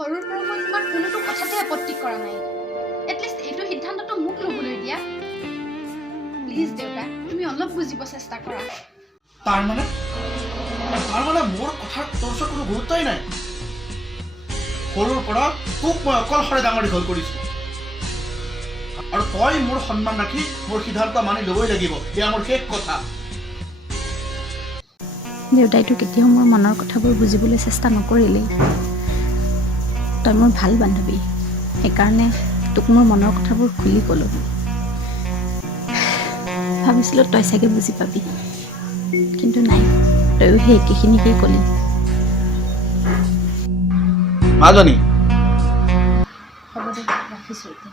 সৰুৰ পৰা মই তোমাৰ কোনোটো কথাতে আপত্তি কৰা নাই। এটলিষ্ট এইটো সিদ্ধান্তটো মোক ল'বলৈ দিয়া। প্লিজ দেউতা, তুমি অলপ বুজিব চেষ্টা কৰা। তাৰ মানে মোৰ কথাৰ তোৰ ওচৰত কোনো গুৰুত্বই নাই। সৰুৰ পৰা তোক মই অকলশৰে ডাঙৰ দীঘল কৰিছো, আৰু তই মোৰ সন্মান ৰাখি মোৰ সিদ্ধান্ত মানি ল'বই লাগিব। এয়া মোৰ শেষ কথা। দেউতাইতো কেতিয়াও মোৰ মনৰ কথাবোৰ বুজিবলৈ চেষ্টা নকৰিলেই। তই মোৰ ভাল বান্ধৱী, সেইকাৰণে তোক মোৰ মনৰ কথাবোৰ খুলি ক'লোঁ। ভাবিছিলোঁ তই চাগে বুজি পাবি, কিন্তু নাই, তয়ো সেই একেখিনিকেই ক'লি। মাজনী, হ'ব দে, ৰাখিছোঁ এতিয়া।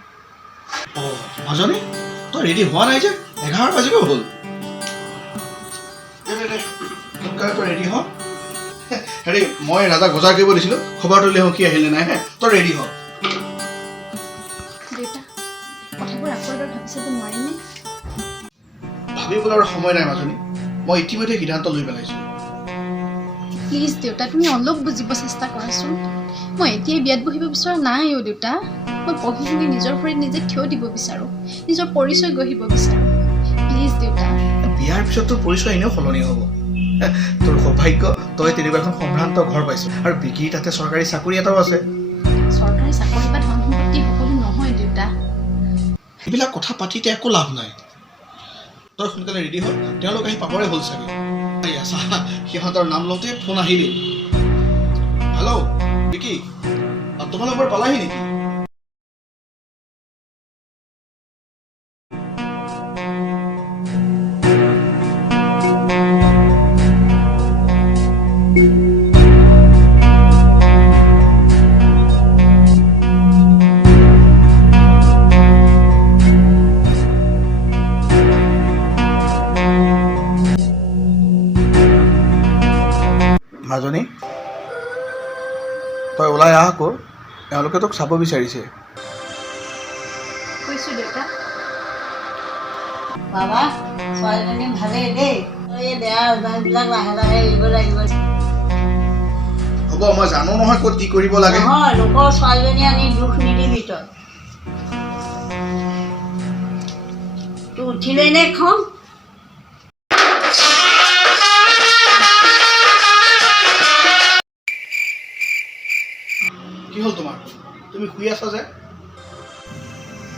মাজনী, তই ৰেডি হোৱা নাই যে? 11 বাজিব হ'ল। সোনকালে তই ৰেডি হ। হেৰি, মই ৰাজাক বজাৰ কৰিব দিছিলোঁ, খবৰটো লৈ সি আহিলে নাই। তই ৰেডি হ। দেউতা, কথাবোৰ আকৌ এবাৰ ভাবি চাব নোৱাৰিনে? ভাবিবলৈ আৰু সময় নাই মাজনী, মই ইতিমধ্যে সিদ্ধান্ত লৈ পেলাইছোঁ। প্লিজ দেউতা, তুমি অলপ বুজিব চেষ্টা কৰাচোন। মই এতিয়াই বিয়াত বহিব বিচৰা নাই অ' দেউতা। মই পঢ়ি শুনি নিজৰ ভৰিত নিজে থিয় দিব বিচাৰোঁ, নিজৰ পৰিচয় গঢ়িব বিচাৰোঁ। প্লিজ দেউতা। বিয়াৰ পিছত তোৰ পৰিচয় এনেও সলনি হ'ব। তোৰ সৌভাগ্য, তই তেনেকুৱা এখন সম্ভ্ৰান্ত ঘৰ পাইছ, আৰু বিকিৰ তাতে চৰকাৰী চাকৰি এটাও আছে। চৰকাৰী চাকৰি বা ধন সম্পত্তি সকলো নহয় দেউতা। সেইবিলাক কথা পাতি এতিয়া একো লাভ নাই। তই সোনকালে ৰেডি হ, তেওঁলোক আহি পাবৰে হ'ল চাগে। সিহঁতৰ নাম লওঁতে ফোন আহিলেই। হেল্ল' বিকি, তোমালোক বাৰু পালাহি নেকি? মাজনী, তই ওলাই আহ আকৌ, এওঁলোকে তোক চাব বিচাৰিছে। কৈছোঁ দেউতা। বাবা, ছোৱালীজনী ভালেই দেই। এই বেয়া অভ্যাসবিলাক লাহে লাহে এৰিব লাগিব। হ'ব, মই জানো নহয় ক'ত কি কৰিব লাগে। নহয়, লোকৰ ছোৱালীজনী আনি দুখ নিদিবি তই। তোৰ উঠিলেই নে খং? কি হ'ল তোমাৰ? তুমি শুই আছা যে?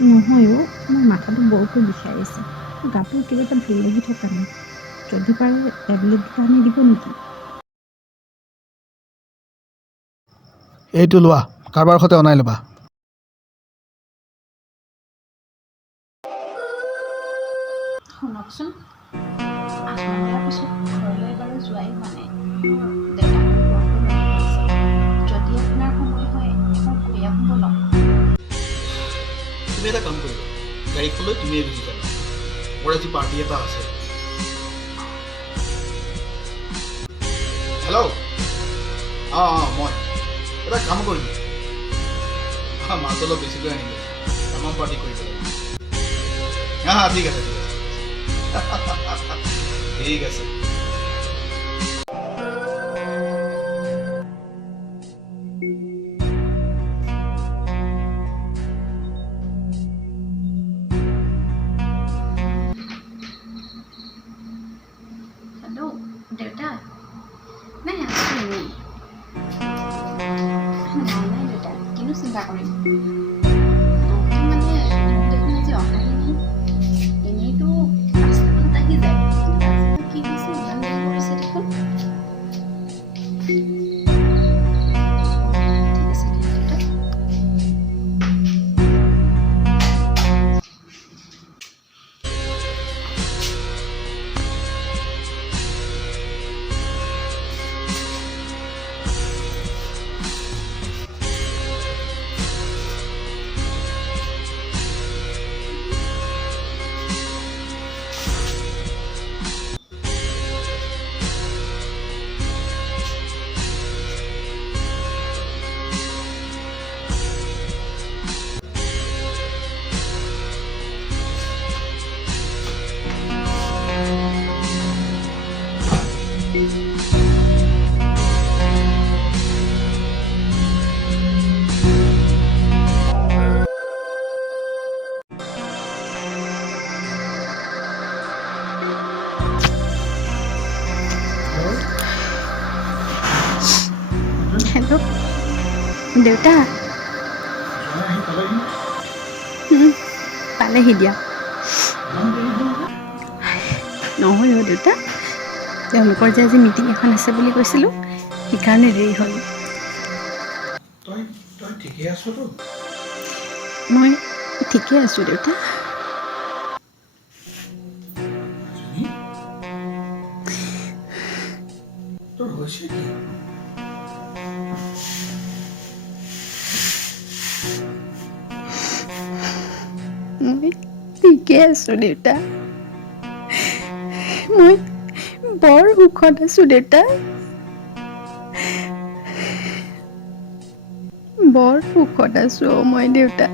নহয় অ', মোৰ মাথাটো বৰকৈ বিচাৰিছে। গাটো কিবা এটা ভাল লাগি থকা নাই। যদি পাৰে টেবলেট দুটা আনি দিব নেকি? এইটো লোৱা, কাৰোবাৰ সৈতে অনাই ল'বা। শুনকচোন, 8 মাহৰ পিছত ঘৰলৈ বাৰু যোৱাই হোৱা নাই। দেউতাক যদি আপোনাৰ সময় হয়, এবাৰ গৈ আহোঁ ব'লক। তুমি এটা কাম কৰিবা, গাড়ীখন লৈ তুমিয়ে গুচি যাবা। মোৰ আজি পাৰ্টি এটা আছে। হেল্ল', মই এটা কাম কৰিম, মাছ অলপ বেছিকৈ আনিব, তামাম পাৰ্টি কৰিব লাগিব। ঠিক আছে ঠিক আছে। হেল্ল' দেউতা, নাই আছোঁ এনেই। নাই দেউতা, কিনো চিন্তা কৰিম। মানে দেখোন আজি অহাই নাই। এনেইতো 5টা মানত আহি যায়, কিন্তু আজি কি হৈছে ইমান দেৰি কৰিছে দেখোন। ঠিক আছে দিয়া দেউতা। দেউতা জোৱাই আহি পালেহি নে? পালেহি দিয়া। ইমান দেৰি হ'ল যে? নহয় অ' দেউতা, তেওঁলোকৰ যে আজি মিটিং এখন আছে বুলি কৈছিলোঁ, সেইকাৰণে দেৰি হ'ল। তই ঠিকেই আছতো? মই ঠিকে আছোঁ দেউতা। জনী, তোৰ হৈছে কি? মই ঠিকে আছোঁ দেউতা। মই বৰ সুখত আছোঁ দেউতা। বৰ সুখত আছোঁ মই দেউতা।